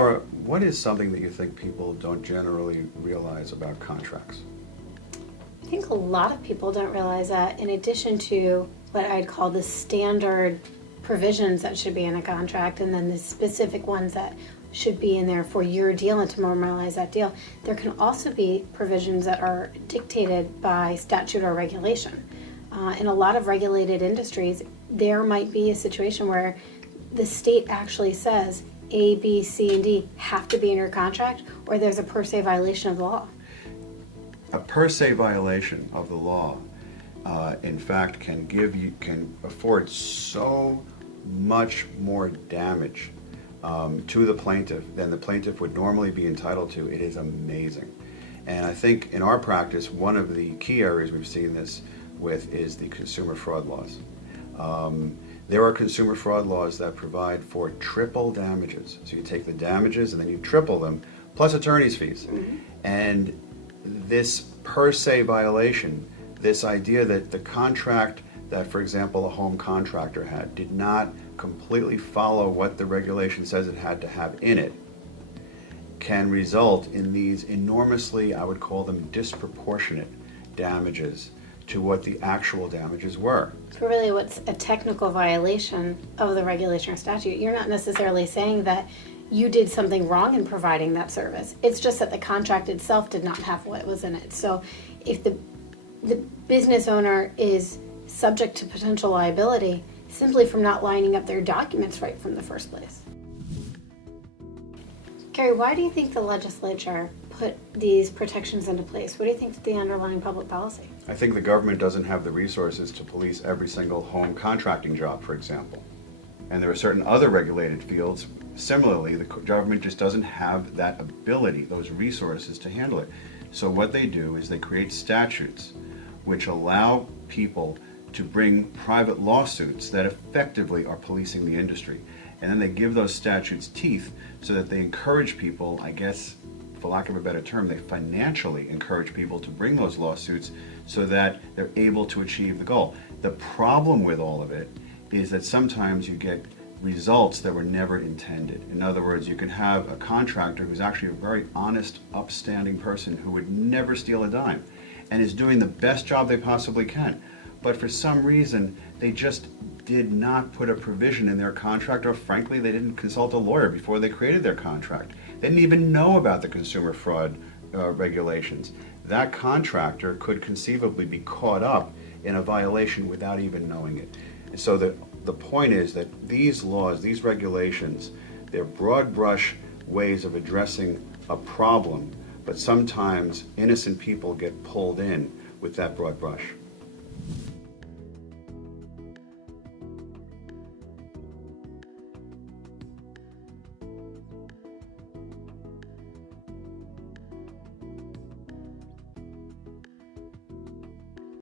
Laura, what is something that you think people don't generally realize about contracts? I think a lot of people don't realize that in addition to what I'd call the standard provisions that should be in a contract and then the specific ones that should be in there for your deal and to memorialize that deal, there can also be provisions that are dictated by statute or regulation. In a lot of regulated industries, there might be a situation where the state actually says A, B, C, and D have to be in your contract, or there's a per se violation of the law. A per se violation of the law, in fact, can afford so much more damage to the plaintiff than the plaintiff would normally be entitled to. It is amazing. And I think in our practice, one of the key areas we've seen this with is the consumer fraud laws. There are consumer fraud laws that provide for triple damages. So you take the damages and then you triple them, plus attorney's fees. Mm-hmm. And this per se violation, this idea that the contract that, for example, a home contractor had did not completely follow what the regulation says it had to have in it, can result in these enormously, I would call them disproportionate damages to what the actual damages were. So really what's a technical violation of the regulation or statute, you're not necessarily saying that you did something wrong in providing that service. It's just that the contract itself did not have what was in it. So if the business owner is subject to potential liability simply from not lining up their documents right from the first place. Gary, why do you think the legislature put these protections into place? What do you think is the underlying public policy? I think the government doesn't have the resources to police every single home contracting job, for example. And there are certain other regulated fields. Similarly, the government just doesn't have that ability, those resources to handle it. So what they do is they create statutes which allow people to bring private lawsuits that effectively are policing the industry. And then they give those statutes teeth so that they encourage people, I guess, for lack of a better term, they financially encourage people to bring those lawsuits so that they're able to achieve the goal. The problem with all of it is that sometimes you get results that were never intended. In other words, you can have a contractor who's actually a very honest, upstanding person who would never steal a dime and is doing the best job they possibly can. But for some reason, they just did not put a provision in their contract, or frankly, they didn't consult a lawyer before they created their contract. They didn't even know about the consumer fraud regulations. That contractor could conceivably be caught up in a violation without even knowing it. And so the point is that these laws, these regulations, they're broad brush ways of addressing a problem, but sometimes innocent people get pulled in with that broad brush.